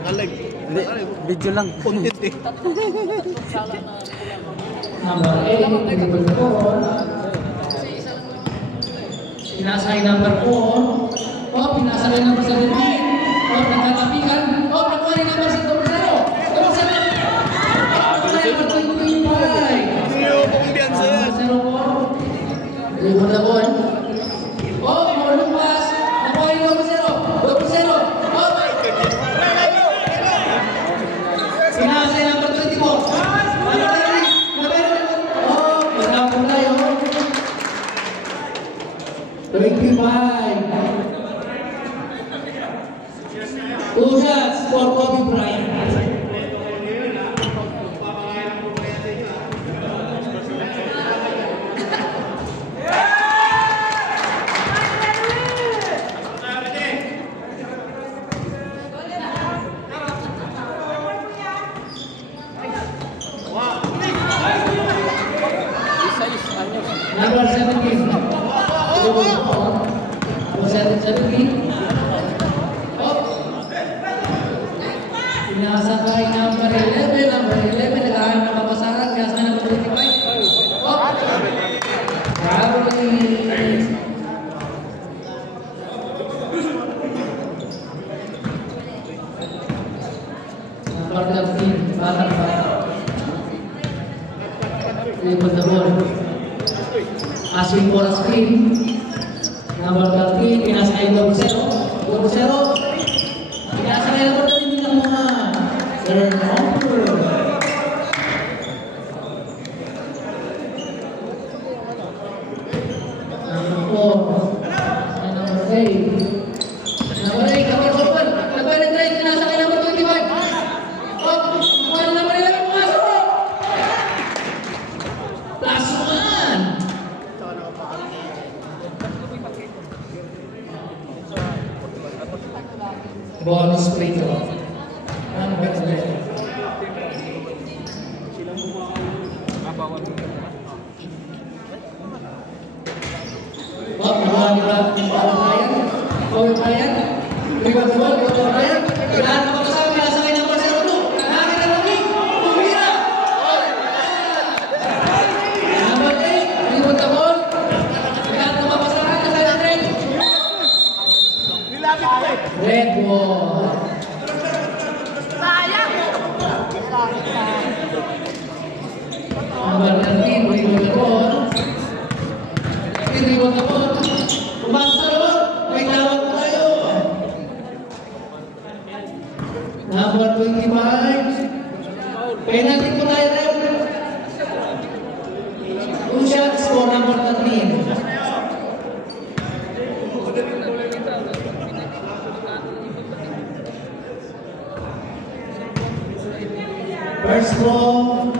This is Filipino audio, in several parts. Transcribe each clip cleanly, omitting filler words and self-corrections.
Naka-live. Hindi, video lang. Content eh. Number 8, number 4. Pinasay number 4. Oh, pinasay number 17. Oh, nagkatapikan. Oh, nakuha ni number 7. Number 7. Number 25. Hindi mo kumbiyansa yan. Number 04. Libon na bon. Oh, lumpas. Nakuha ni number 0. Number 0. Oh, pinasay number 24. Number 30. Oh, matapong tayo. 25. Two shots for Kobe Bryant. Number 17. Number 17. Pinasakay number 11. Number 11. Naghahanap ng papasaran. Pinasakay number 25. Probably. Number 13. Batang. Libon na ball. Aswing for a screen. Number 13, pinasakay number 0. Number 0. Pinasakay number 13 din ang mga turnover. Number 4. And number 8. Number 8, number 4. Number 8, pinasakay number 25. Oh, number 11, pumasok! Plus 1. Bonus free throw. Number 11. Kobe Bryant. Rebound ball, Kobe Bryant. Kailangan na makasama, pinasakay number 02. Kailangan na lagi. Pumira. Number 8, rebound the ball. Kailangan na mapasaraan, kailangan na red. Red ball. Number 13, rebound the ball. Rebound the ball. Umasa naman. May tawag po tayo. Number 25. Penalty po tayo, ref. 2 shots for number 13. First ball.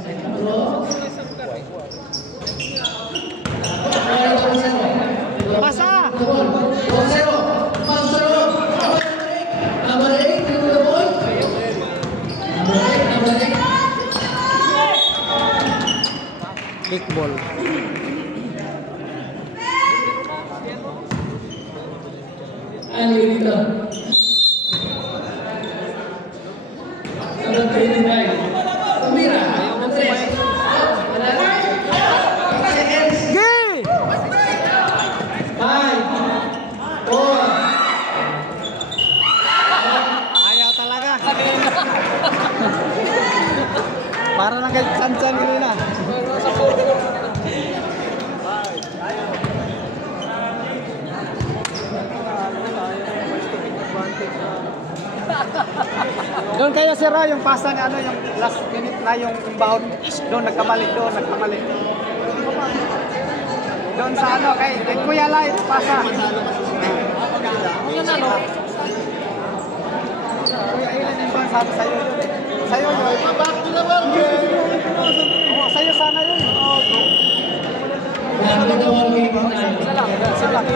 Second ball. Pasa! Number 8, the ball. Number 8. Kickball. And dito. Number 29. Tumira. Andres. Seconds. Gay! 5, 4. Ayaw talaga. Para lang kay Chan-Chan kanina. Doon kayo si Roy, yung pasang ano, yung last minute na yung inbound. Doon nagkamali. Doon sa ano, kay Kuya Lai, pasa. Yun ano? Kuya Ilan yung bang sabi sa'yo yun? Sa'yo yun? Sa'yo sana yun. Isa lang.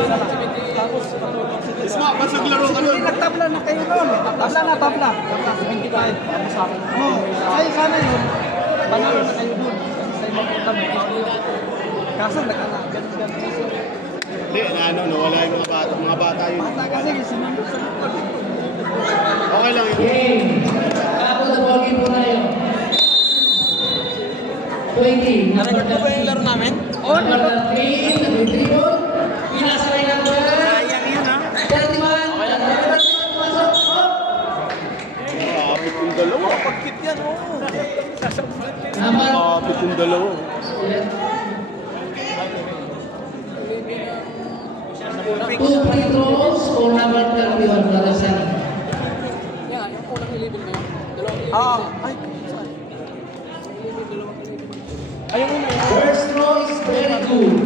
Isma, ba't naglaro ka nun? Nagtabla na kayo doon. Tabla. 25. Sa'yo sana yun. Panalo na kayo doon. Sa'yo mapunta mo. Kaso ganun siya. Hindi, nawala yung mga bata yun. Bata kasi sinunod sa likod. Okay lang yun. Game. Tapos na ball game po tayo. 20. Number 13. namin? Number 13. Nag-dribble. Pinasakay ng ball. Sayang yun ha. 31. Pumasok. Kapit yung dalawa. Pagkit yan oh. Number Kapit yung dalawa. 2 free throws for number 31. Brother Sammy. Yan, yung unang ilibin mo yun. Ay. Ayun una. First throw is very good.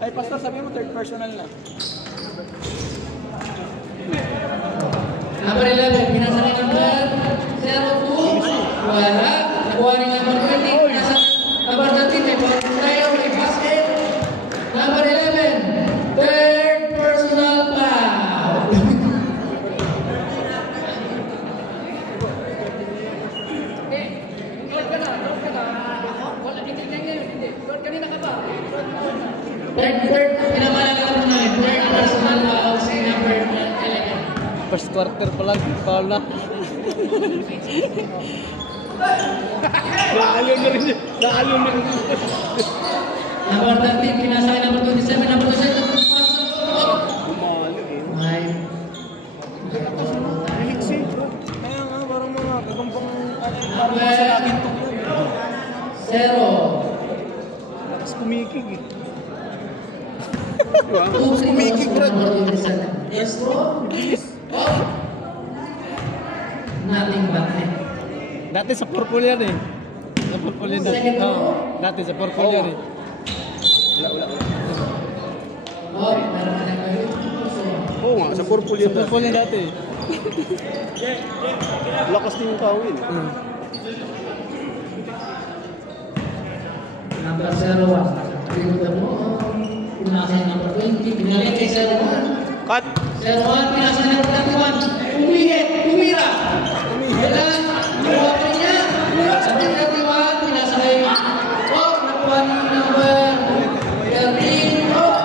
Ay, pastor, sabi mo third personal na. Number 11. Pinasakay number 02. Wala. Nakuha rin number 20. Pinasakay number 13. May ball tayo. May basket. Number 11. Third personal foul. Third, pinamalaga na po namin. Third personal foul si number 11. First quarter pa lang, foul na. Naaliw na rin yun. Naaliw na rin yun. Number 13, pinasakay number 27. Number 27, May. Kaya nga, parang mga kagampang Number Zero. Tapos kumikig eh. Kumikig, bro. Yes, bro. Oh. Nothing but net. Dati sa purple yan eh. Sa purple yan dati. Dati sa purple yan eh. Oh, meron ka na kayo. Oo nga, sa purple Sa yun. purple yan dati. Lakas din yung tao yun. Number 01. Pinunta mo. Pinasay number 20. Pinalik kay 01. Cut! 01, pinasay number 31. Umihit, umira. Wala. Nakuha pa niya. Number 31, pinasay. Oh, nakuha ni number 13. Oh.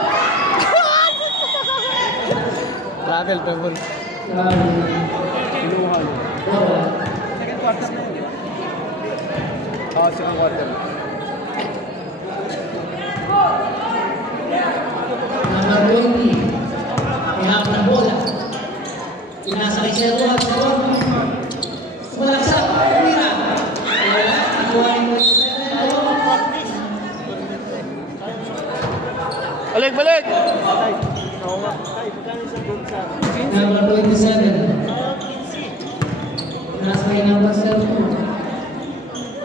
Travel, travel. Grabe. Kinuha niya. Wala. Second quarter na yun. Second quarter. Number 20. Pihak ng bola. Pinasakay siya doon. Malaksak. Umira. Wala. Nakuha ni 27. Balik, balik! Number 27. Pinasakay number 2.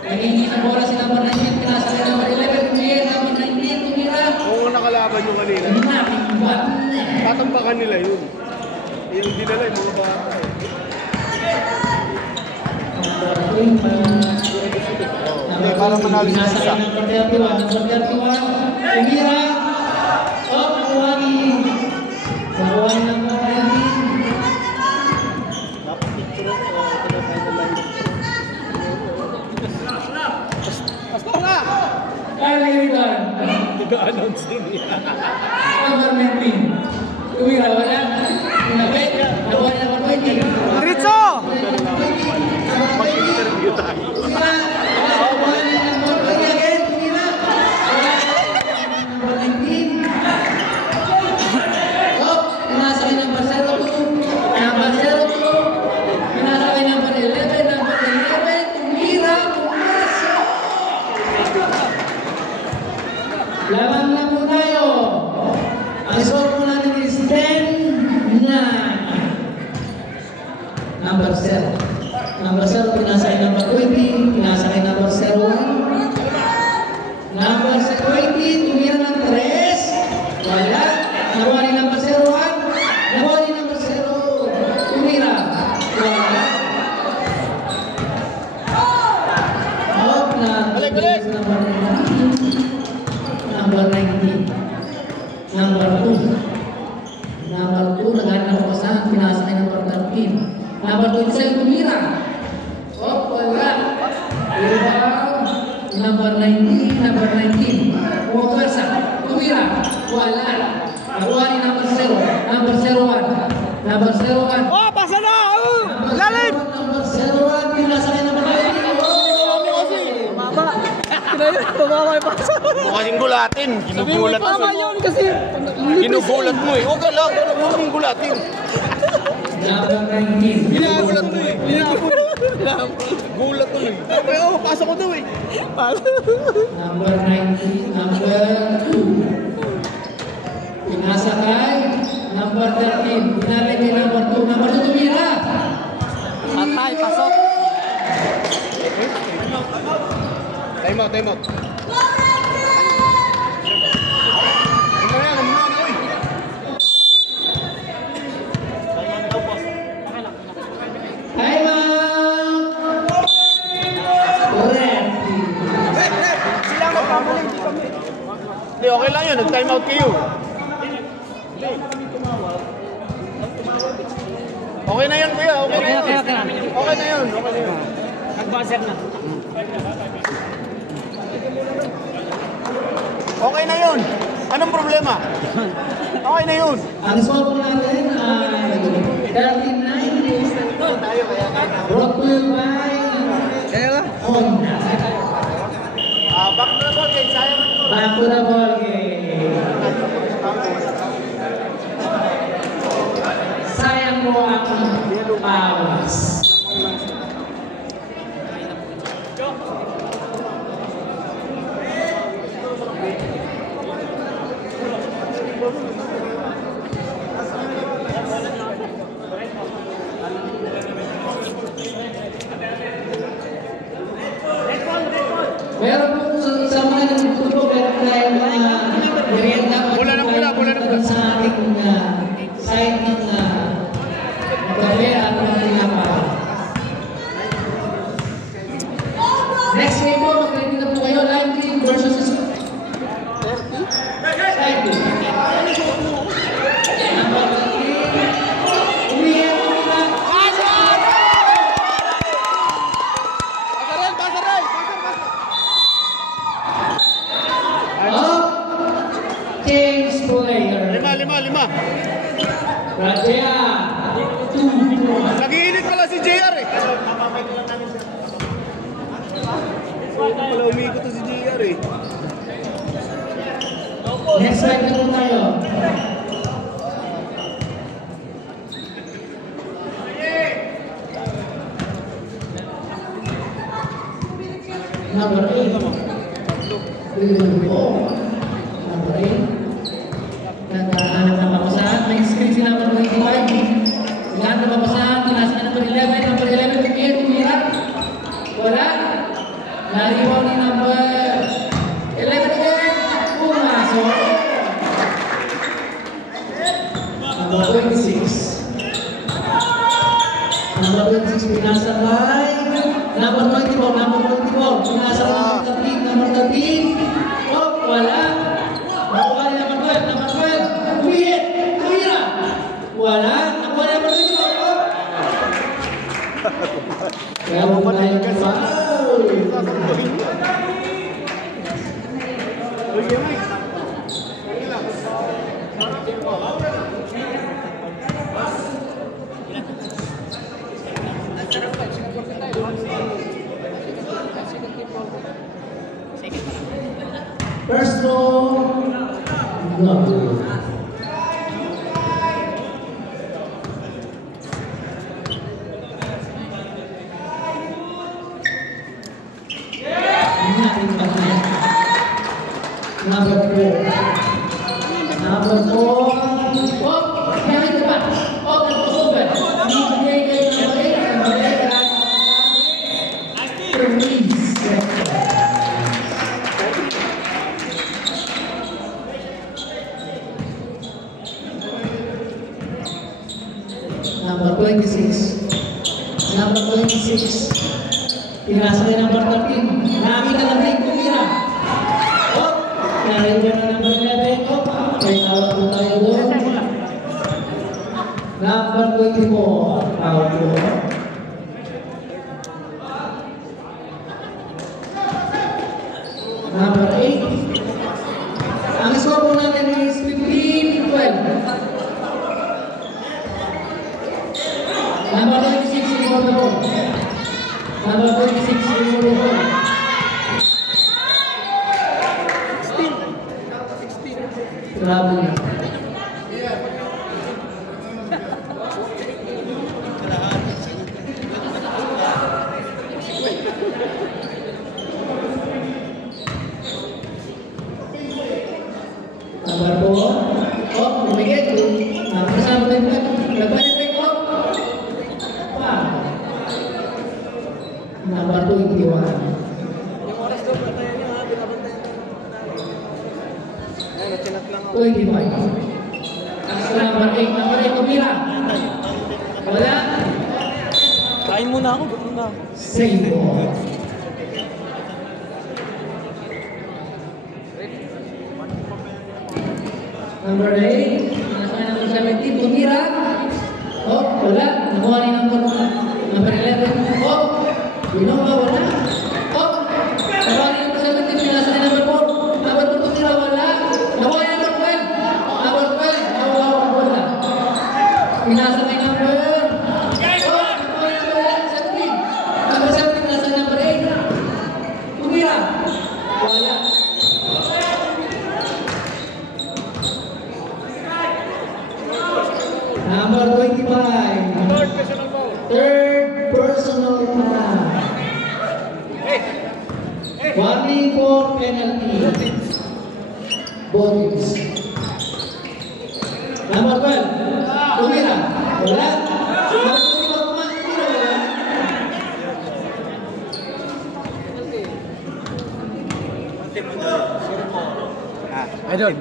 Nagingin ang bola si number 19. Pinasakay number 11. Umira. Number 19. Umira. Oo, nakalaban yung kanina. Nothing but net. Tatambakan nila yun. Yung dinala yung mga bata. Number 20. Hindi, parang manalo sa isa. Pinasakay number 31. Number 31. Umira. Oh, nakuha ni number 19. Dapat picture ko. Ito na tayo na live. Pastor na! Kalimutan. Nag-announce din niya. Number 19. Umira, wala. Pinabit. Nakuha ni number 20. Diretso! Mag-interview tayo. Umira. Nakuha ni number 20 again. Umira. Wala. Number 19. Oh, pinasakay number 02. Number 02. Pinasakay number 11. Number 11. Umira. Pumasok. Laban na po tayo. Ang score po natin is 10-9. Number 0. Number 0, pinasakay number 20. Pinasakay number 01. Number 20, tumira ng 3. Wala. Nakuha ni number 01. Nakuha ni number 0. Tumira. Wala. Out na. Balik, balik. Number 19. Number 19. Number 2. Number 2, naghanap ako sa pinasakay number 13. Number 27, tumira. Oh, wala. Rebound. Number 19. Puwersa. Tumira. Wala. Nakuha ni number 0. Number 01. Number 01. Oh, pasa na! Lalim! Number 01. Pinasa niya number 19. Mama! Tumama yung pasa. Mukha kasing gulatin. Ginugulat mo. Tama yun kasi... Ginugulat mo eh. Huwag ka lang. Huwag mong gulatin. Number 19. Ginagulat mo eh. Gulat mo eh. Okay, oh, pasok ko daw eh. Number 19. Number 2. Pinasa kay number 13. Pinalik kay number 2. Number 2 tumira. Patay, pasok. Time out. Ano yan? Time out. Correct. Sila magkamali, hindi kami. Hindi, okay lang yun. Nag-time out kayo. Okay na yun, kuya. Okay na yun. Okay na yun. Nag-buzzer na. Okay na yun. Anong problema? Okay na yun. Ang score po natin ay 39. Brought to you by Honda. Back to the ball game. Sayang ito. Back to the ball game. Sayang po ang pawas. Meron po sa mga nagtutulog, meron tayong mga merienda sa ating site ng kafe at mga tinapay. Next game po, mag-ready na po kayo, Lime Team versus Side Team. Number 13, umiyak po nila. Change player. Lima. Raja. 2. Nag-iinit pala si JR eh. Wala umikot to si JR eh. Next slide na po tayo. Number 8. Number 8. Nagkahanap na papasahan. May screen si number 25. Lahat na papasahan. Tinasa number 11. Number 11. Tumira. Wala. Nariwan ni number 11 again. Pumasok. Number 26. Number 26 pinasa kay number 24. Pinasa kay number 13. Oh, wala. Nakuha ni number 12. Number 12. Tumira. Wala. Nakuha ni number 24. Oh. Kaya mo pa tayo first row, no. Number 4. Oh, kaya ito pa. Oh, nag-over. Ibigay kayo number 8. Release. Number 26. Number 26. Pinasa rin number 13. Nakakita na rin kumira. Oh, narinig na number 11. Oh, may tawag po tayo doon. Number 24. Tawag po. for the ball. Number 26, win for the ball. Grabe na. Number 4. Oh, lumigit. Kasama tayo pa. Nagbalik ko. Pa. Number 21. Yung oras daw, bantayan niyo ha, binabantayan. Ayun, natinat lang ako. 25. Sa number 8. Number 8, tumira. Wala. Kain muna ako, gutom na. Save ball. Number 8, nasa number 17, tumira. Oh, wala. Nakuha ni number 11. Oh, binoma, wala. Oh, nakuha ni number 17, nasa ni number 4. Number 4, tumira, wala. Nakuha ni number 12. Number 12, wala. Pinasa kay number. Oh, nakuha ni number 17. Number 17, nasa number 8. Tumira. Wala. Number 25. Third personal foul. Warning for penalty. Bodies. Number 12. Tumira. Wala. Idol.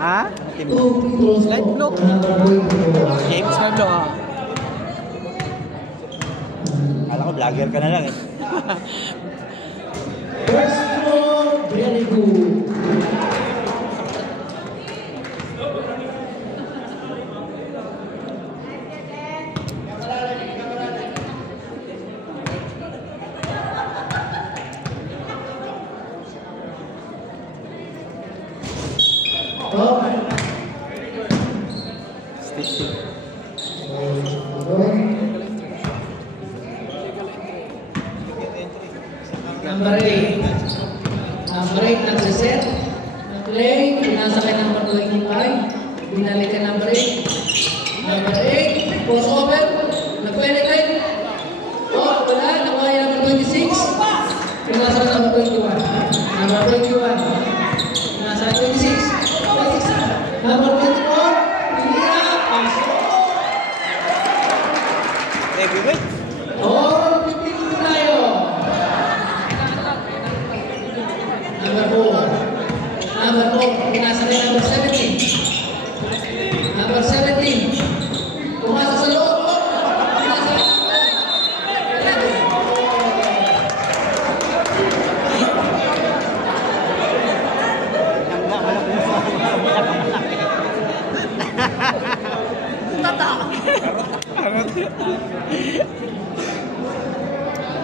Ha? Slide block. James Mablo ha. Kala ko vlogger ka na lang eh. First floor, very good. Oh. Number 8. Number 8 nagsiset. Nag-play. Pinasa kay number 25. Binalik kay number 8. Number 8. Crossover. Nag-penetrate. Oh, wala. Nakuha yung number 26. Pinasa kay number 21. Number 21. Pinasa kay 26. 26. Number 24. Pinira. Pasok. Heavyweight. Oh, pipin tayo. Number 4. Number 4. Pinasa kay number 17. Number 17. Pumasa sa loob. Pinasa kay number 11.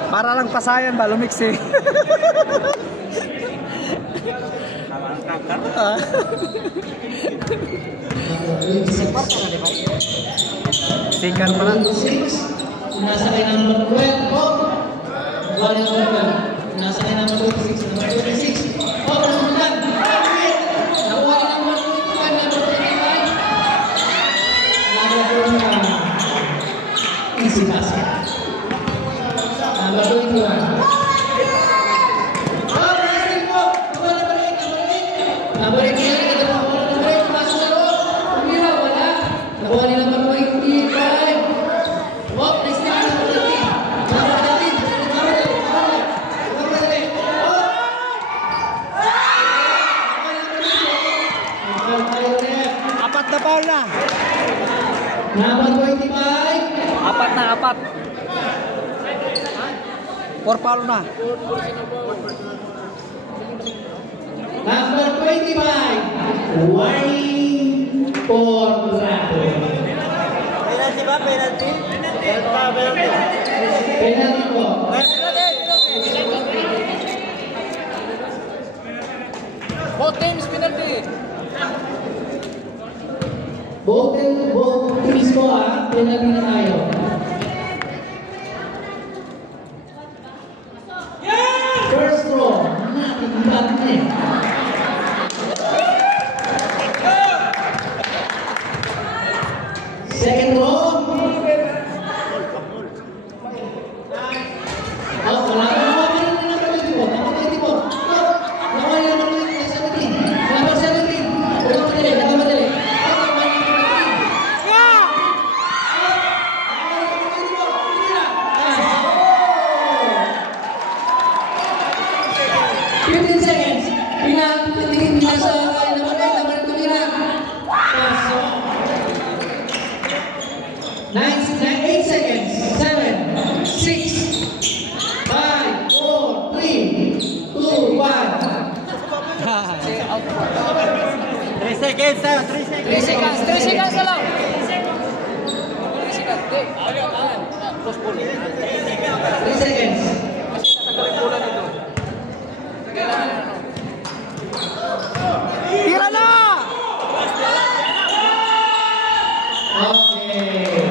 Para lang pasayan ba, lumix eh. Sikan pala. 26. Pinasa kay number 12. Oh. Nakuha ni number 12. Pinasa kay number 26. Number 26. Oh, nasundan. Nakuha ni number 25. Number 25. Number 25. Easy basket. Number 21. Oh, wrestling po. Number 8. Number 8. Number 8. Number 8. Pasok sa loob. Tumira, wala. Nakuha ni number 25. Oh, wrestling number 13. Number 13. Number 13. Oh! Apat na foul na. Number 25. Apat na, apat. 4 foul na. Number 25. Warning for Rapo. Penalty ba? Penalty? Penalty. Penalty po. Both teams penalty. Both teams po penalty na tayo. 15 seconds. Pinasa naman tumira. Pasok. 8 seconds. 7, 6, 5, 4, 3, 2, 1. 3 seconds, 3 seconds. 3 seconds, 3 seconds na lang. 3 seconds. Tira na! Okay.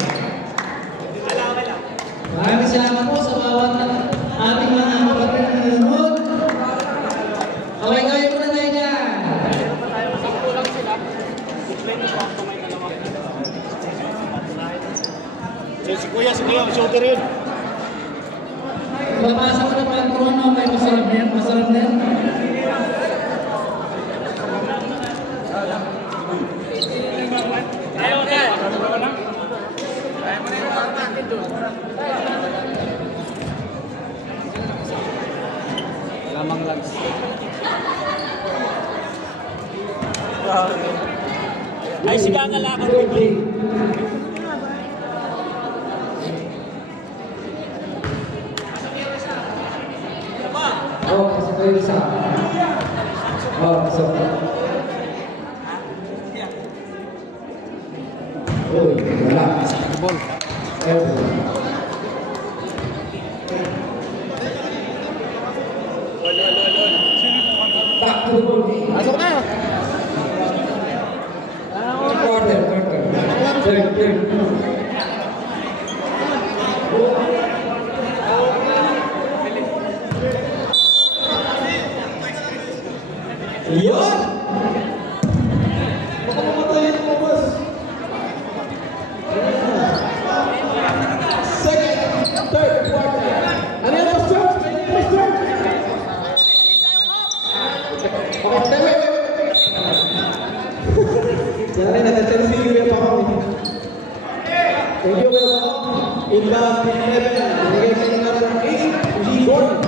Maraming salamat po sa bawat ating mga kapatid na nanonood. Kaway-kaway muna tayo dyan. Si Kuya, shooter yun. Papasa ko na pang-trono, may masarap na yan, masarap na yan. Lamang lang. Ay, siga nga lakad ko. Oh, kasi kayo isa. Oh, so. Uy, wala. Ball. Back to the ball game. Pasok na! Quarter. Third. Yun! Baka mamatayin mo, boss. Second, third, quarter. Ano yan, boss George? Ano yan, boss George? Okay, wait. Sorry, nagtatanong pa ako. Thank you, welcome. Inbound 11. Binigay kayo number 8, Ligon.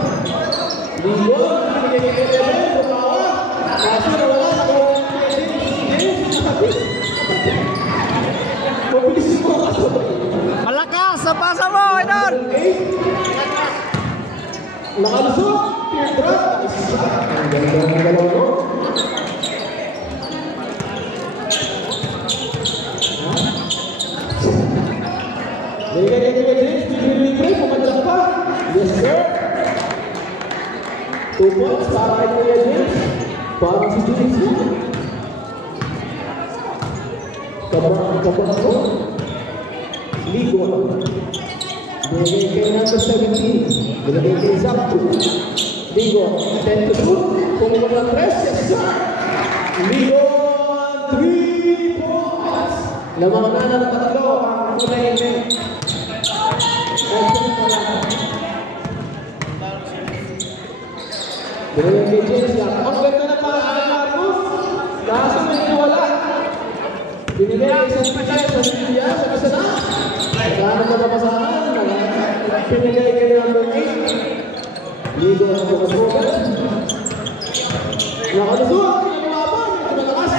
Ligon, binigay kayo 11, tumawa. Kaso nawala sa kawang mabilis mo kaso. Malakas! Sa pasa mo, Idol! 8. Nakalusot. Tear drop. Ang ganda ng galaw mo. Binigay kayo kay James. Libre, pumadyak pa. Yes, sir. 2 points para kay Kuya James. Parang si James yun. Kabang ko. Ligo. Binigay kayo number 17. Binigay kayo Zapto. Ligo. 10 to 2. Kumuha ng 3. Yes, sir. Ligo. 3 points. Lamang na ng tatlo. Ang kulay event. Binigay kay James lang. Ang ganda na para kay Marcos. Kaso may wala. Binigay kay Santiago sa isa na. Nagkano na papasahan. Binigay kay number 8. Ligo na pagkasukan. Nakalusot. Nakaluwapan. Nakaluwas.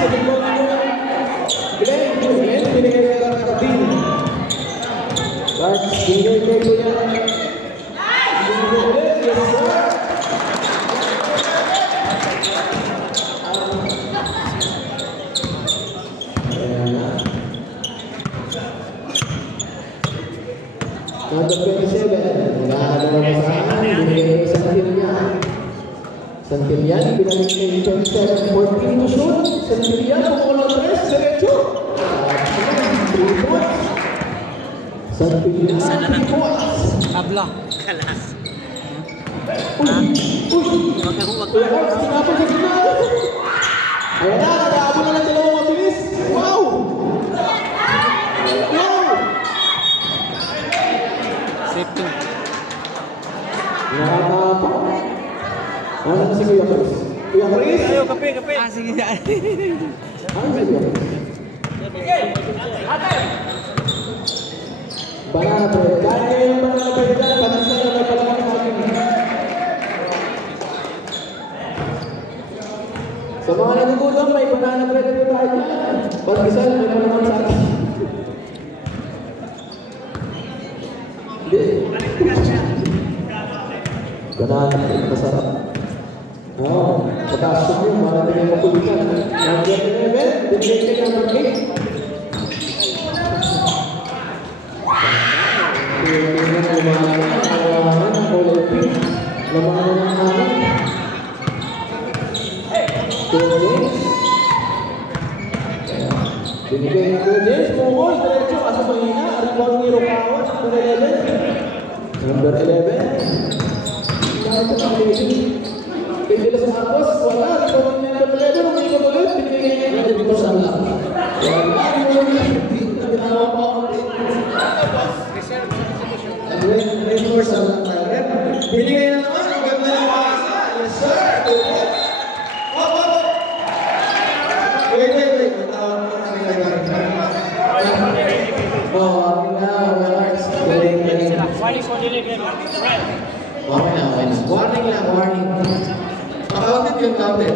Glenn. Binigay kay Rakardin. Binigay kay Kuya. Yes, sir. Number 27, nagkakaroon ng pasahan, binigay kay Santillan, pinamit kay 27, 14 to shoot, Santillan, kumulang 3, diretso. 3 points. Santillan, 3 points. Tabla. Sinapal sa gina. Ayan na, nag-aabot na ng dalawang mabilis. Wow! Safety. Nakakapa. Ano na si Kuya Chris? Kuya Chris? Ayo, kape. Ah, sige. Ano si Kuya Chris? Banana bread. Dahil kayo yung banana bread dyan, panasay na may palaki sa akin. Pag-isal, wala naman sa akin. Hindi. Ganahan, masarap. Oo, pataas yun, marami na yung mapulikan. Number 11, bigay kayo ng cake. Tingnan ko mga kulay pink. Laman ng namin. Binigay ko James, pumol, diretso, asa mahina, aribang ni Rokawa, number 11. Kahit ito ang pinigil. Pinigil sa Marcos, wala, aribang ni number 11, umiikot ulit, binigay niya. Hindi ko saan lang. Wala, aribang ni nabinawa pa ako. Resource ang lang tayo. Binigay na naman, ang ganda ng pasa. Yes, sir. Wait. Matawag mo na rin. Warning lang. Pakawagin yung tablet.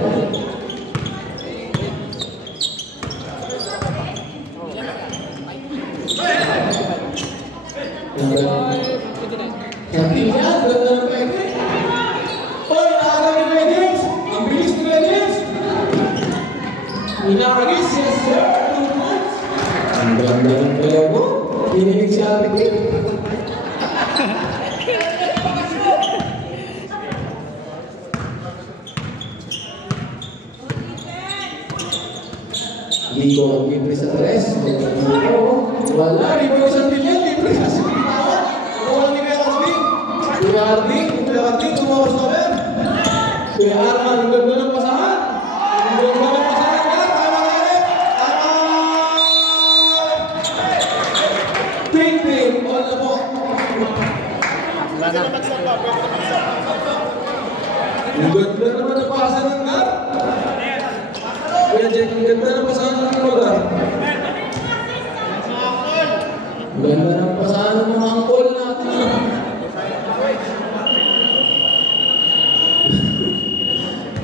Kantinya, ganda ng pwede. Oy, nakakawin ni Wedens! Ang bilis ni Wedens! Inaragis, yes sir! 2 points! Ang ganda ng pwede mo. Kinilig siya apitin. Ligo ang libre sa tres. Wala, libre sa bilyan, libre sa sigawan. Wala ni Kuya Carling. Kuya Carling, tumawas na rin. Kuya Arman, ang ganda ng pasahan. Ang ganda ng pasahan. Ting, all na po. Ang ganda naman ng pasahan ng Gar. Kuya Jack, ang ganda ng pasahan ng Gar. Ganda ng pasahan ng mga angkol natin.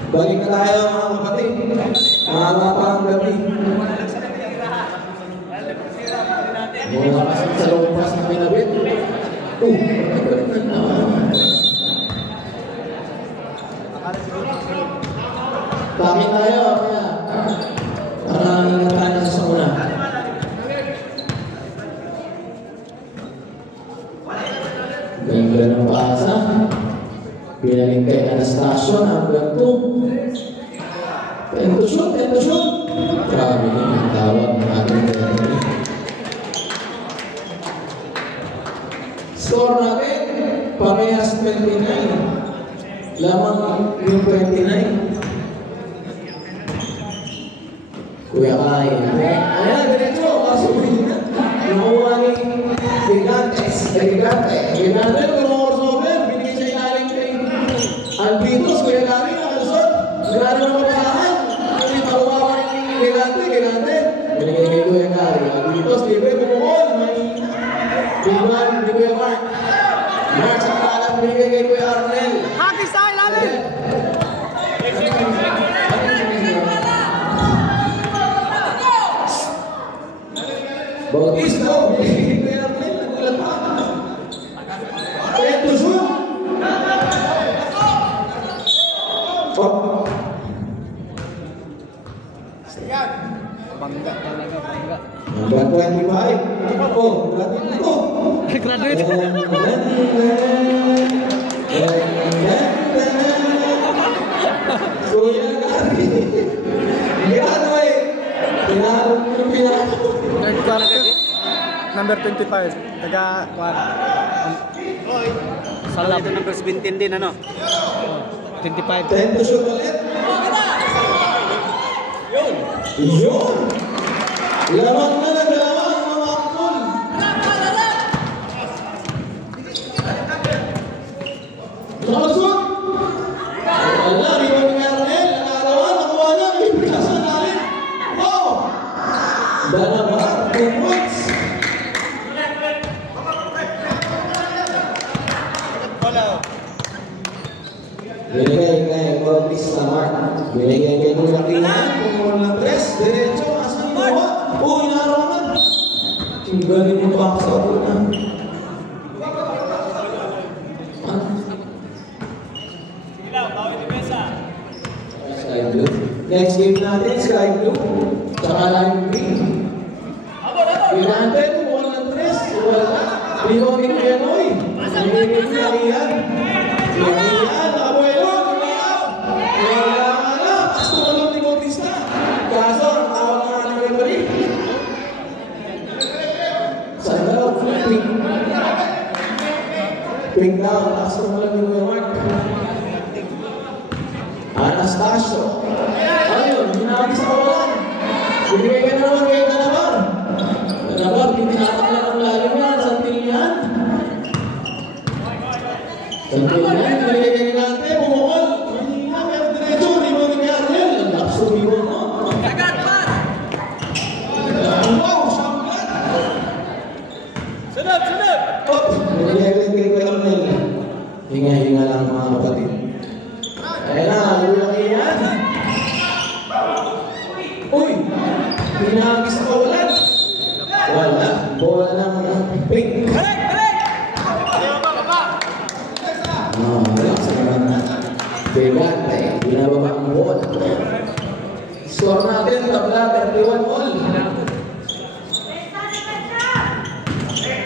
Balik na tayo mga kapatid. Mahaba pa ang gabi. Mula kasi sa lumpas na pinabit. Bakit tayo? Parang ingatan na sa una. Ganda ng pasa. Pinaling kay Anastasio hanggang 2. Tento shoot. Grabe na ang tawag ng ating tento. Score natin, parehas 29. Lamang yung 29. Kuya Kai. Ayan, diretso. Kasuhin na. Nakuha ni Gigante. Binigay siya ilalim kay Albitos. Kuya Kai, nakalusot. Grabe na mapasahan. Hindi pakumawa ni Gigante. Binigay kay Kuya Kai. Albitos, libre kumukol. May bigman ni Kuya Mark. Mark sa kalat binigay kay Kuya Arnel. Haki sa ilalim! Bagus dong, Kuya Arnel, nagulat pa. Tento shoot. Bangga talaga, bangga. Number 25. Oh, graduate na to. Graduate. Kuya Gary. Graduate. Pinaro mo yung pinaro. Third quarter. Number 25. Taga 1. Salam. Ito number 17 din, ano? 25. Tento shoot ulit. Yun! Lamang na nagalaman ang mga angkol. Nakasot! Wala, di ba ni Arnel? Nakarawan, nakuha na, may pagkasan namin. Oh! Dalawa, 2 points. Binigay kay Cortis Samar. Binigay kay Kuya Ringan. Pumula ng 3. Diretso, asan yung bawa? galing mo pa sa una. Sky Blue. Next game natin, Sky Blue. Tsaka Lime Green. Pinantay, kumuha ng 3. Wala. Ligaw ni Kuya Noy. Nangyayari ko lang yan. Yan, nakabuelo. Wala ka na. Tapos tumalong ni Bautista. Kaso, ang tawag ng ating referee. Saan na lang? Ping down. Tapos tumalong ni Kuya Mark. Anastasio. Ayun, hinahagi sa kawalan. Binigay ka naman kay Tanabar. Tanabar, tinatanglan ang lalim yan. Santilyan. Santilyan, binigay ka natin. Bumukol. Mahina, pero diretso. Ribo ni Ariel. Ang lakso ribo, no? Kagat, Pat! Wow, siyambulan! Sunod, sunod! Oh, binigay ka kay Kuya Arnel. Hinga-hinga lang mga kapatid. Ayan na, lulaki yan. Uy! Pinahagis na kawalan. Wala. Bola ng pink. Balik! Balik! Relax naman na. Bigat eh. Binababa ang bola. Score natin, tabla, 31 all.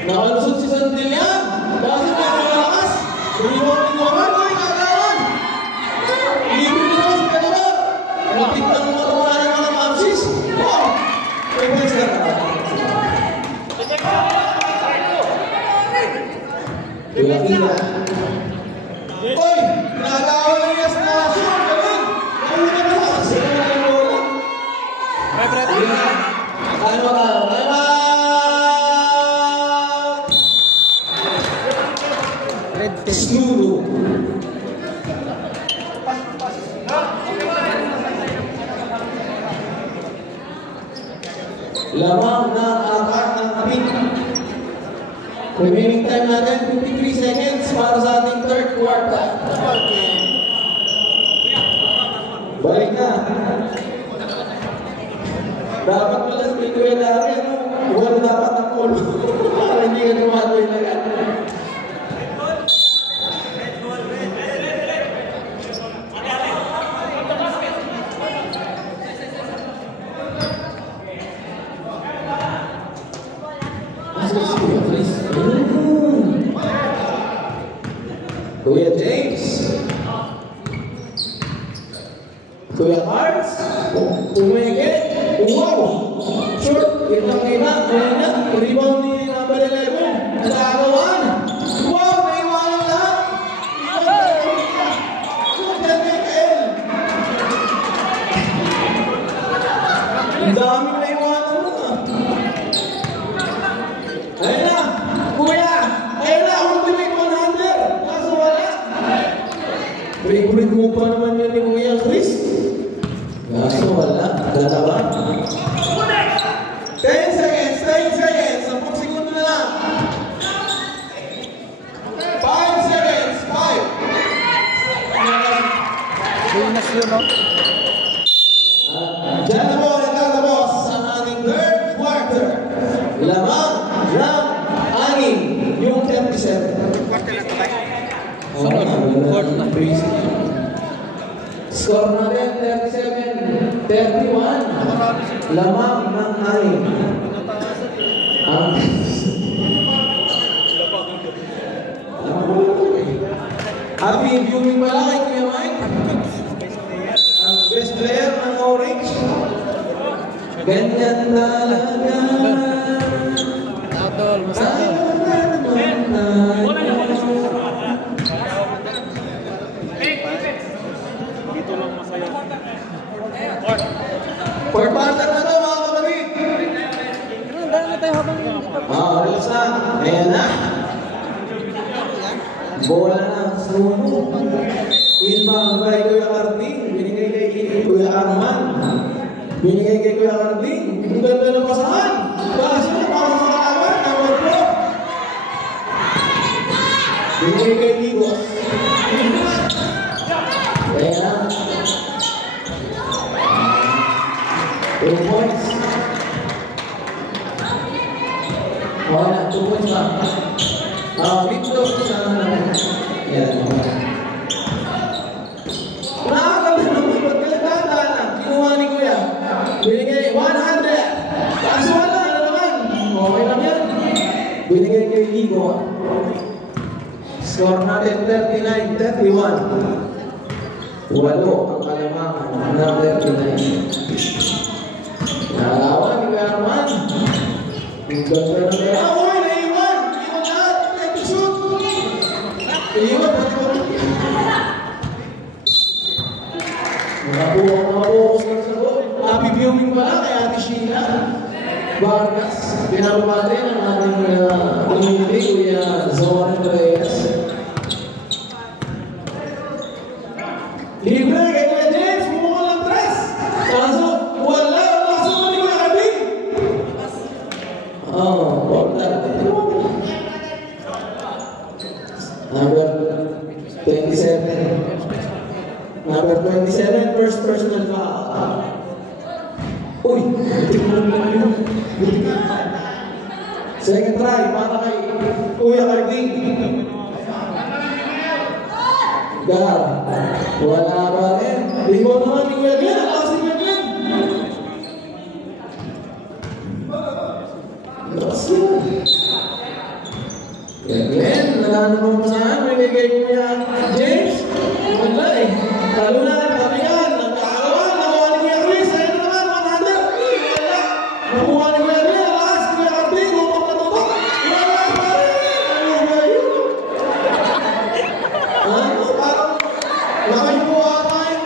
Nakalusot si Santillan. Kasi may malakas. Bumibawin ni Gomar. Natikpan mo ito mga ng mga kapsis. Wow! May boys na ka. Tulakina. Uy! Nagawa lang yung asinasyon. Ganun! Nauna na lang. Sige na yung bola. Ano ka? Red 10. Snuro. Lamang ng apat ng kapit. Remaining time natin, 53 seconds para sa ating third quarter. Balik na. Dapat pala sa Kuya Larry, wala dapat ang polo. Para hindi ka tumatoy na yan. Kuya James, Kuya Cards, Umeke, wow! Short, kitang-kita, rebound ni number 11, nagagawan! Wow! Naiwanan lahat! Kuya Mikael! Ang daming naiwanan mo na! Ayun na! Kuya! Ayun na! Ultimate 100! Kaso wala! Favorite mo pa naman yun ni Kuya Chris? Kaso wala. Gana ba? 10 seconds! 10 seconds! 10 segundo na lang! 5 seconds! 5! Venus yun, no? Diyan na po nagtatapos ang ating third quarter. Lamang ng anim yung 37. Quarter na ito, right? Sunod. Score natin 37-31. Lamang ng anim. Happy viewing pala kay Kuya Mike. Ang best player ng Orange. Ganyan talaga. Atol, masakit. Dito lang masaya. Fourth quarter na to mga kapatid. Dahil na tayo habang Relax na. Ayan na. Bola na. Sumo. Inbound by Kuya Arting. Binigay kay Kuya Arman. Binigay kay Kuya Arting. Ang ganda ng pasahan. Kaso para sa kalaban. Number 4. Binigay kay Igos. Ayan na. 2 points. Okay na, 2 points pa. Dito sa yan. Nakakaganda naman, ba't pinagdadaan na? Kinuha ni Kuya. Binigay 100. Kaso wala na naman. Okay lang yan. Binigay kay Igo. Score natin 39-31. Walo ang kalamangan ng 39. Nalawan ni Kuya Arman. Ang ganda na kaya. Amoy! Naiwan! Iwan lahat! Ito shoot! Iwan! Makabukas lang sa loob. Happy viewing pala kay Ate Sheila Vargas. Pinapabate ng ating community, Kuya Zoran Reyes. Libre kay Kuya James, bumuko lang 3. Kaso, wala. Kaso mo ni Kuya Arvin. Wala. Number 27. Number 27, first personal foul. Uy! Second try, para kay Kuya Arvin. Gar. Wala pa rin. Rebound naman ni Kuya Glenn. Lakas ni Kuya Glenn. Lakas yun. Kuya Glenn, wala naman pa saan. May kay Kuya James. Wala eh. Talo na. Kami yan. Nagkakawa. Nakuha ni Kuya Chris. Ayun naman. 100. Wala. Nakuha ni Kuya Glenn. Lakas. Kuya Arvin. Tutok na tutok. Wala pa rin. Ano ba yun? Ano? Parang nakayuwa tayo.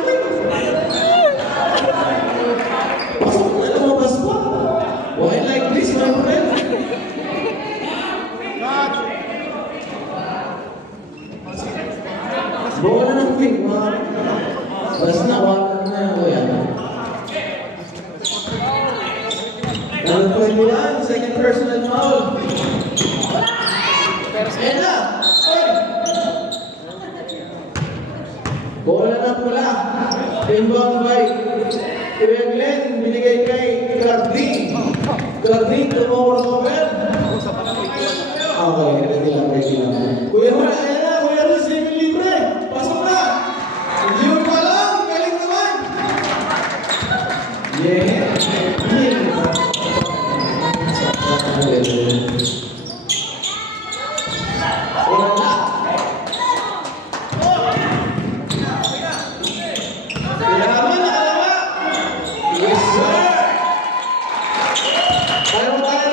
Pasok na lumabas pa. Why like this, my friend? Bola ng pink, mga. Basta water na yan, kuya. Number 21, second personal foul. Ayan na! Bola na pula. Inbound by Kuya Glenn, binigay kay Cardin. Cardin, over. Okay, ready lang. Kuya Mula, ayan na, Kuya Luz, libre. Pasok na. Yun pa lang, galing naman. Yeah. Wala na. Yaman, nakalawa. Yes, sir. Time out.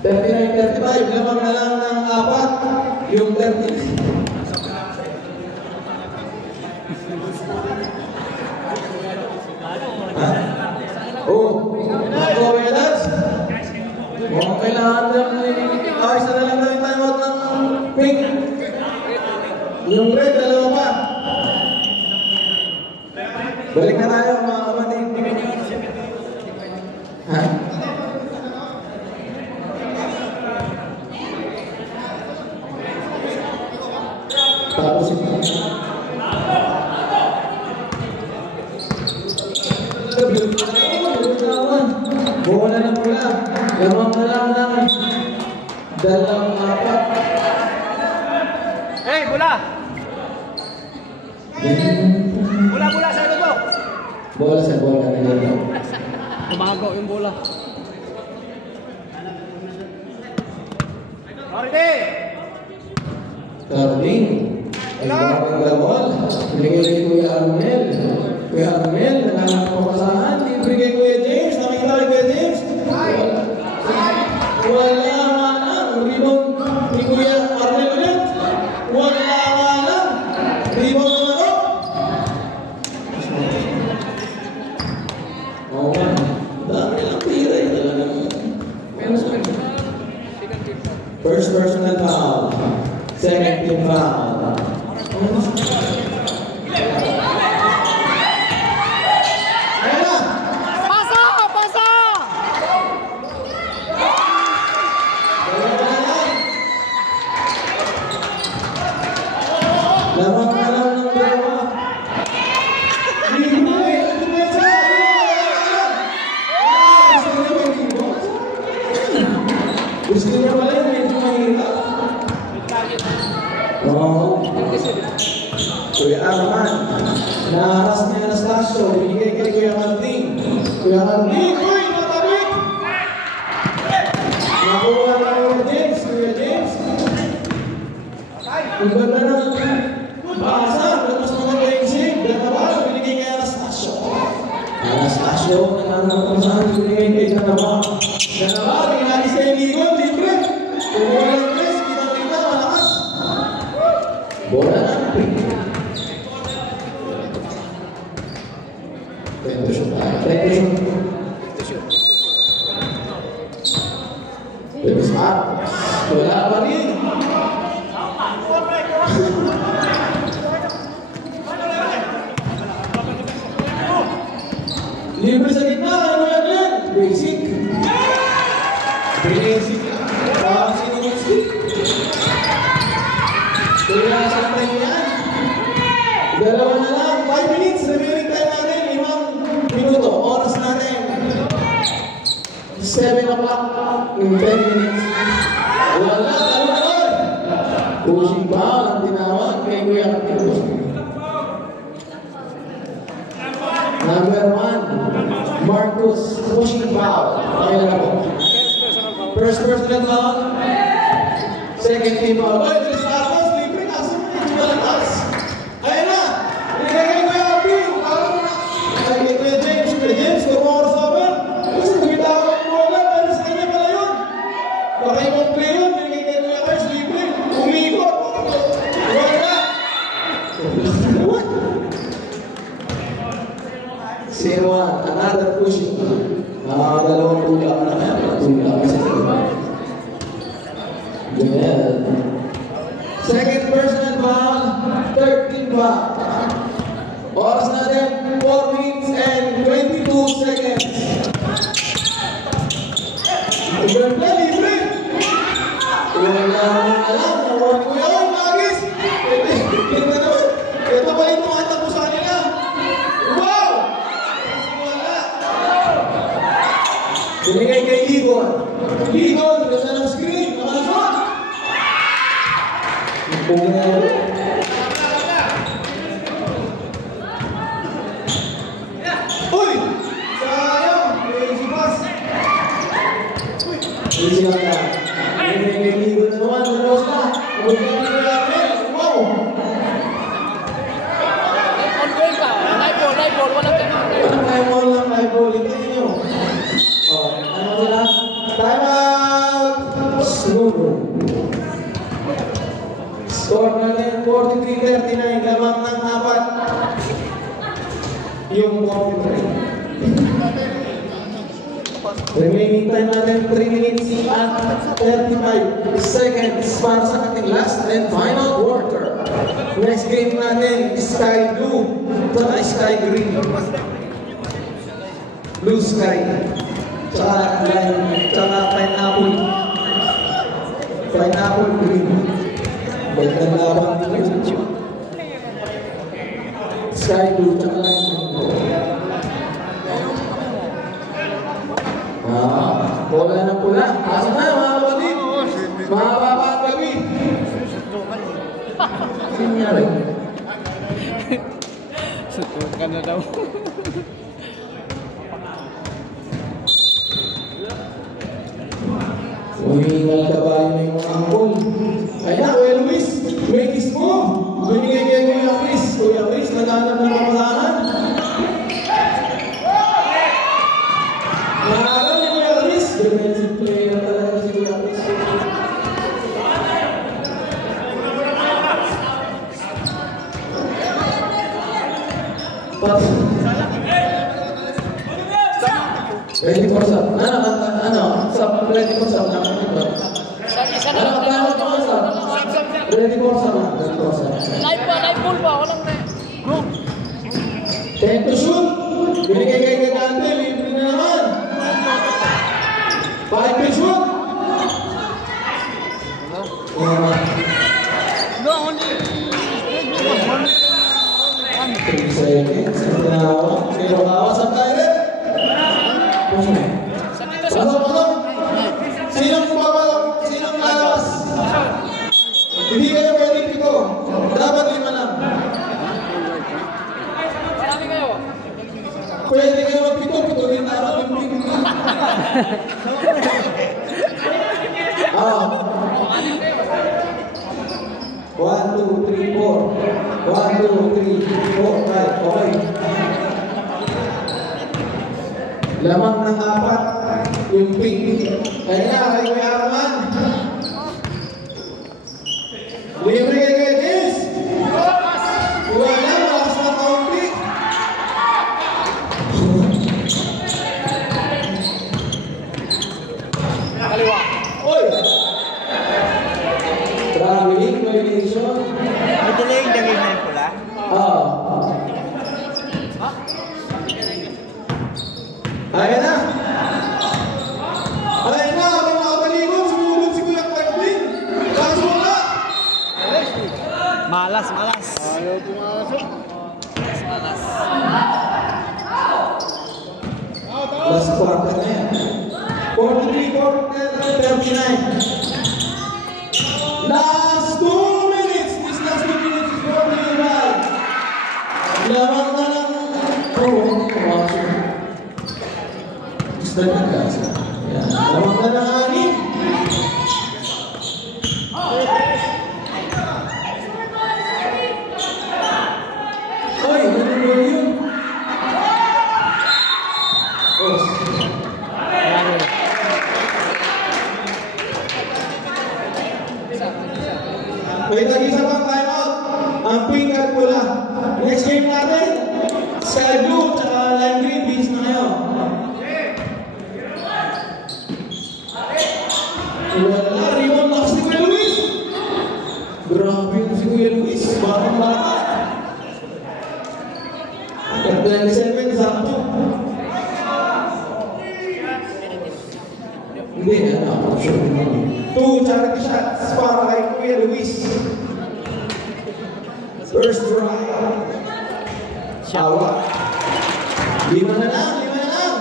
39-35, lamang na lang ng 4, yung 39. Ako, Vedas. Mukhang kailangan lang isa na lang na yung timeout ng pink. Yung red, dalawa pa. Balik na tayo, mga kapatid. Ha? Tapos ito. Bola na pula. Lamang na lang ng 2-4. Hey, bola! Bola sa ito mo! Bola sa bola. Umago yung bola. Marite! Carling. Ay bakit gawal? Binigay kay Kuya Armel. Kuya Armel, nanganak ko kasahan. Libre kay Kuya James. Nakita kay Kuya James. Wala nga lang. Rebound ni Kuya Armel ulit. Wala nga lang. Rebound naman ako. Oo nga. Dami lang tira yun talaga. First personal foul. Second team foul. Ayan na! Pasa! Lamang na lang ng dalawa. Libre! Ito na siya! Gusto niya pala yung medyo mahirap. Oo. Kuya Arman, naharas ni Anastasio, binigay kay Kuya Martin. Kuya Martin, uy, natabik! Nakuha na Kuya James, Kuya James. Ang ganda ng basa, tapos naman kay Exig, Danabar, binigay kay Anastasio. Anastasio, nananaw kung saan binigay kay Danabar. Danabar, inalis kay Ligon, libre. Kung walang press, kita-kita, malakas. Bola na, Lebih smart. Bola apa nih? Libre sa gitna, ano yan yan? Basic. Basic. Parang sinunod-stick. Kaya sa tayo yan. Dalawa na lang, 5 minutes. Remaining time natin, 5 minuto. Oras natin. 7 o'clock in 10 minutes. Wala, talon. Pushing ball ang tinawag kay Kuya Kapitos. Number 1, Marcus, pushing ball. Kaya na po. First personal foul. Second team foul. Oy, Tres Marcos, libre ka. Saan mo yung malakas? Ayun na! Binigay kay Kuya Kapitos. Parang na. Ay, kay Kuya James. Kuya James, kung mga oras over. Kasi bitaw ang bola, pero sa kanya pala yun. Baka yung play yun, binigay kay Kuya Kapitos, libre. Umikot. Wala. 0-1, another pushing. Dalawang tulak na kaya. Tulak kasi sa iba. Ganyan. Second personal foul, 13 foul. Oras natin, 4 minutes and 22 seconds. Libre play, libre. Wala nang alam. Nawag ko yun, Magis. Ito naman. Ito pa yung tumatak mo sa kanila. Wow! Binigay kay Ligon. Ligon, ganda ng screen. Nakalasot. Uy! Sayang! Crazy pass. Easy lang na. Binigay kay Ligon na naman. Nalos na. Binigay kay Ligon. Wow! On-goal ka. Live ball, walang ganun. Live ball lang, live ball. Hintayin nyo. Ano nila? Time out! Smooth. Score natin 43-39, lamang ng 4. Yung coffee. Remaining time natin 3 minutes and 35 seconds para sa ating last and final quarter. Next game natin, Sky Blue at Sky Green. Blue Sky. Tsaka pineapple. Pineapple green. Bagdang laban dito. Sky blue, tsaka lime green. Bola ng pula. Asa na mga kapatid? Mahaba ang gabi. Ano nangyari? Sutukan na daw. Umihingal ka ba yung mga angkol? Kaya, Kuya Luis, make his move. Binigay kay Kuya Chris. Kuya Chris, naghanap ng kapalaran. Mahalo ni Kuya Chris. Defensive player talaga si Kuya Chris. Ready for sub. Sub, ready for sub. Isa na lang. Ready for sub. Live ball ba? Walang na. Go. 10 to shoot. Binigay kay Gagante. Libre na naman. 5 to shoot. No, only 3 seconds. Pero bawas ang tayo. Pasok. Sinong bumabala Oh. 1, 2, 3, 4. 1, 2, 3, 4, 5. Okay. Lamang ng 4 yung pink. Kaya na, kay Kuya Arman. Libre kay Kuya James. Wala, malakas na kaunti. Kaliwa. Oy! Traveling violation. May delay yung game na yung pula. Oo. Ayan na. Ayan na, may nakatalikod. Sumunod si Kuya Kevin. Kaso wala. Malas, malas. Ayaw pumasok. Last quarter na yan. 43, 39. Last 2 minutes. This last 2 minutes is for you, right? Lamang na lang. Oh, pumasok. Gusto na kasi. Yan. Lamang na lang anin. Oy, nanunod yun. Oh. May tag-isa pang timeout. Ang pink at pula. Next game natin, Sky Blue at Lime Green. Beats na kayo. Wala, rebound lakas ni Kuya Luis. Grabe yung si Kuya Luis. Bakang bata. At 27, sakto. Hindi, ako sure naman. 2 charity shots para kay Kuya Luis. First try. Shawa. 5 na lang, 5 na lang.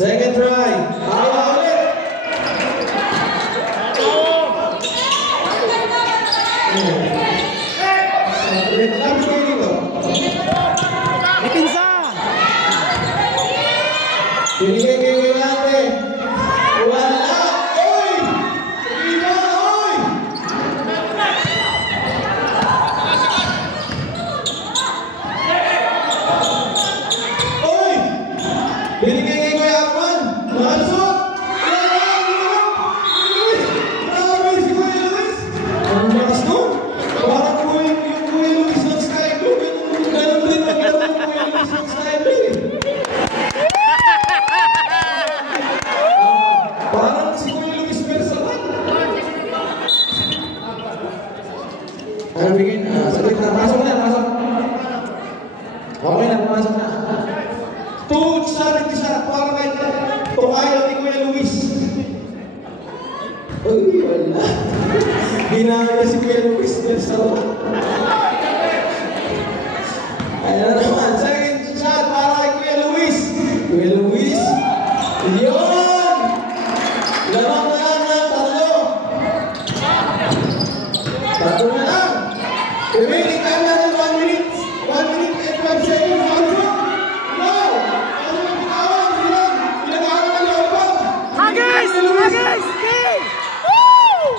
Second try. Shawa ulit. Lapit kayo dito. Ipinsa! Binigay kayo natin. Wala! Oy! Iba! Oy! Oy! Binigay kayo Kuya Arman. Nakalusot! Wala! Luis! Grabe si Kuya Luis! Ang lakas nun! Parang yung Kuya Luis ng Sky Blue. Ganun din ang gawin ng Kuya Luis ng Sky Blue. Parang si Kuya Luis Bersalan. Ano bigyan? Saglit na. Pasok na. Pasok. Okay na. Pumasok na. 2 charity shot para kay Tokayo ni Kuya Luis. Uy, wala. Ginamit si Kuya Luis Bersalan. Ayan na naman. Second shot para kay Kuya Luis. Kuya Luis. Yun! Lamang na lang ng 3. 3 na lang. Remaining time natin 1 minute. 1 minute and 12 seconds. No! Ano yung bitawan? Pinag-aaral na niyo ba? Hagis! Hagis!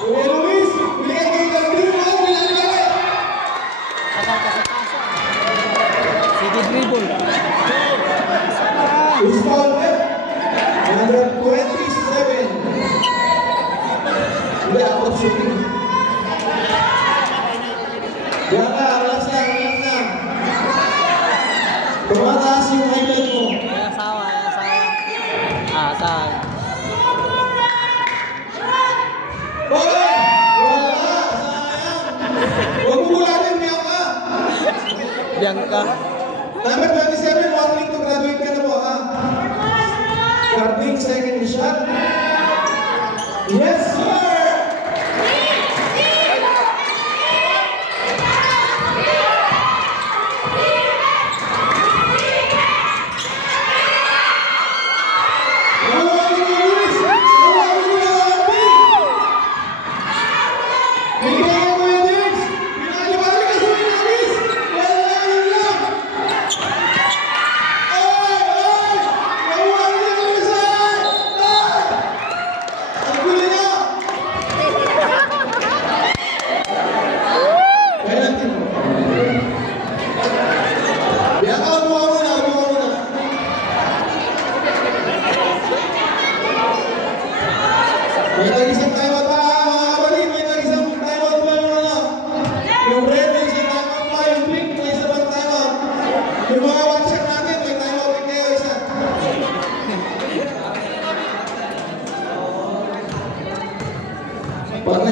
Kuya Luis, binigay kayo ng green ball. Binigay. Sige, dribble. Who's foul left? Number 27. Hindi ako shooting. Yan na, relax lang, relax lang. Tumataas yung highlight mo. Asawa, asawa. Asawa. Hoy! Wala! Sayang! Huwag mo bulatin, Bianca! Bianca. Number 27, warning to graduate ka na po, ha? Guarding second shot. Yes, sir! Binigay ko Kuya James! Pinakaliwala ka sa Luis! Wala yun lang!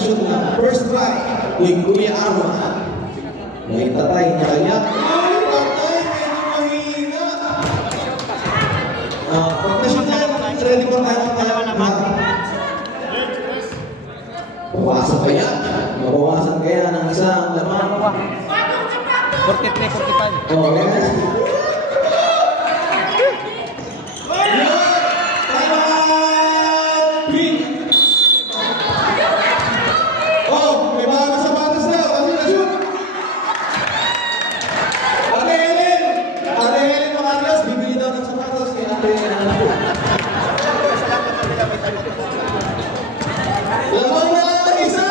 na-shoot na first try ni Kuya Arman. May tatay niya kanya. Ay, tatay, medyo mahina. Pag na-shoot na, ready po tayo naman. Bawasan pa yan. Mabawasan kaya ng isang laman. 43, 45. Oh, yes. Oh, may bago sapatos na. Kasi na-shoot. Ate Helen Macarlos, bibili daw ng sapatos kay Ate Helen. Lamang na lang ang isa.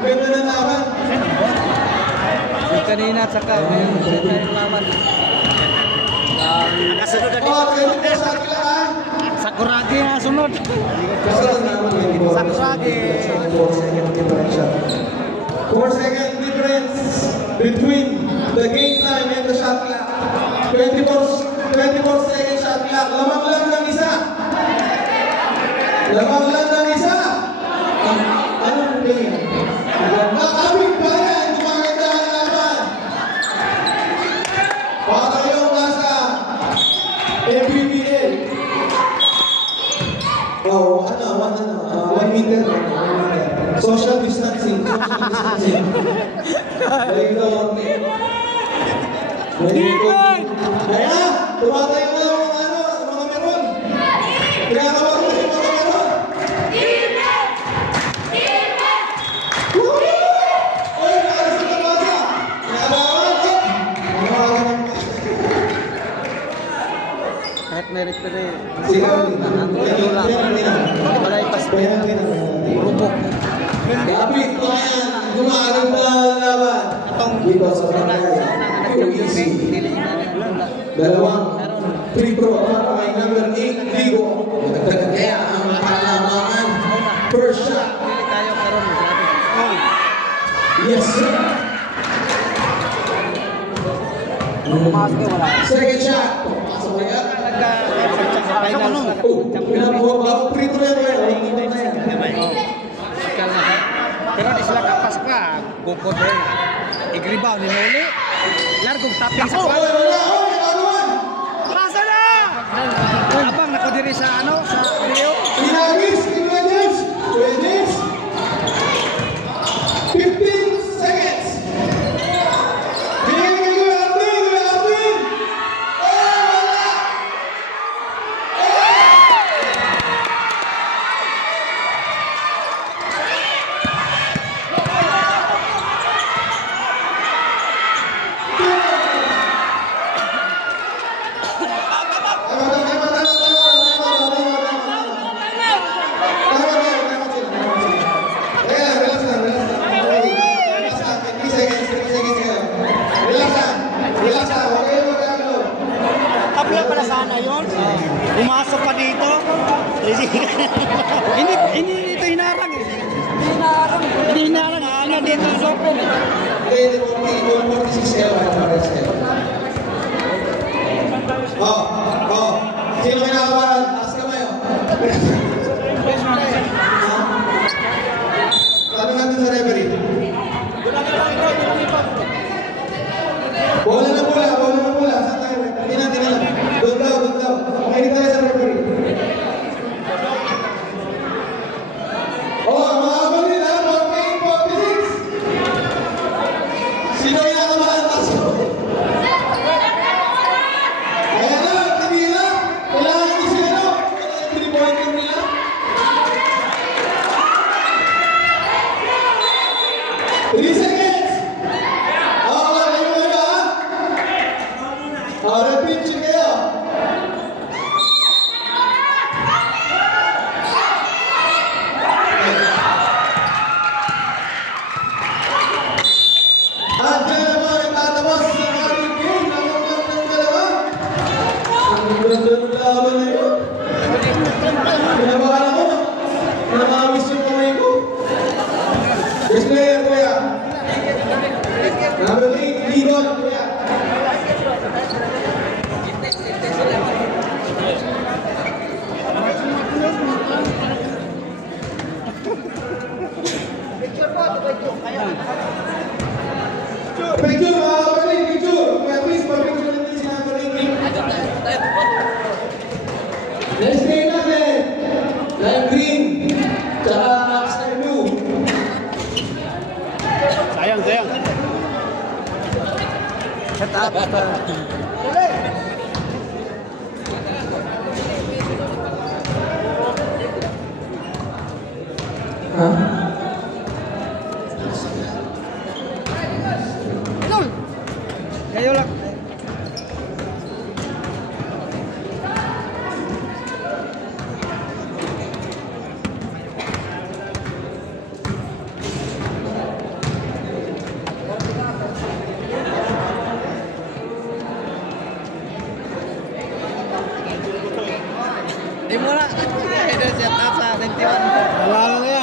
Ganda na naman. Yung kanina at saka yung naman. Nakasunod na Oh, ganun po sa akin lang ha. Sakuragi na sunod. Kasunod naman yung Sakuragi. 4-second differential. 4-second difference between the game time and the shot clock. 24 second shot clock. Lamang lang ng isa. Lamang lang ng isa. Anong game? Nakabig pa yan. Gumaganda ang laban. Para yung nasa MPBA. Oh, 1 meter. Social distancing. Very good. Very good. Kaya, tumatayo na mga meron. Kinakawag mo yung mga meron. Oy, nakalas na basa. Kinakawag ko. Kahit may referee. Sige. Malay pas rubok. Lapit ko yan. Gumaganda ang laban. Dito sa barangay. UEC. Dalawang free throw para kay number 8, Ligo. Nagdagan kaya ang kalamangan. First shot. Pili tayo karon. Yes, sir. Second shot. Pasok ba yan? Oh, pinabuhok ba? Free throw yan. Pero di sila kapas ka. Bukod rin. I-rebound ni Noli. Largong tapping sa Oh, wala. Oh, may baguan. Pasa na! Abang nakadiri sa sa Rio. Pinagis, Kuya James. Kuya James. 15 seconds. Bigyan kay Kuya Arvin. Kuya Arvin. Oh, wala. Tabla pala sana yun. Pumasok pa dito. Hindi ito hinarang eh. Hindi hinarang. Ano dito sa open. Sino kinakabahan? Taas kamay, oh. Tanong natin sa referee. Bola na bola. Saan tayo? Tingnan. Doon daw. Makinig tayo sa referee. Oh, mga kapatid, 48-46. Sino kinakabahan? Taas kamay. Kaya na, tinila. Kailangan ko sino. Kailangan piniponitor nila. Three seconds. Wala mo na ha? Repeat check kayo. At dyan na po, itatapos ng ating game. Lamang ng dalawa. Ang ganda ng laban na yun. Pinabahan ako. Nakawis yung kamay ko. Best player, kuya. Number 8, Ligon, kuya. Picture Next game natin, Lime Green, tsaka Sky Blue. Sayang. Set up. Hah? Kayo lang. Di mo na. Kaya set up sa 21. Wala na yan.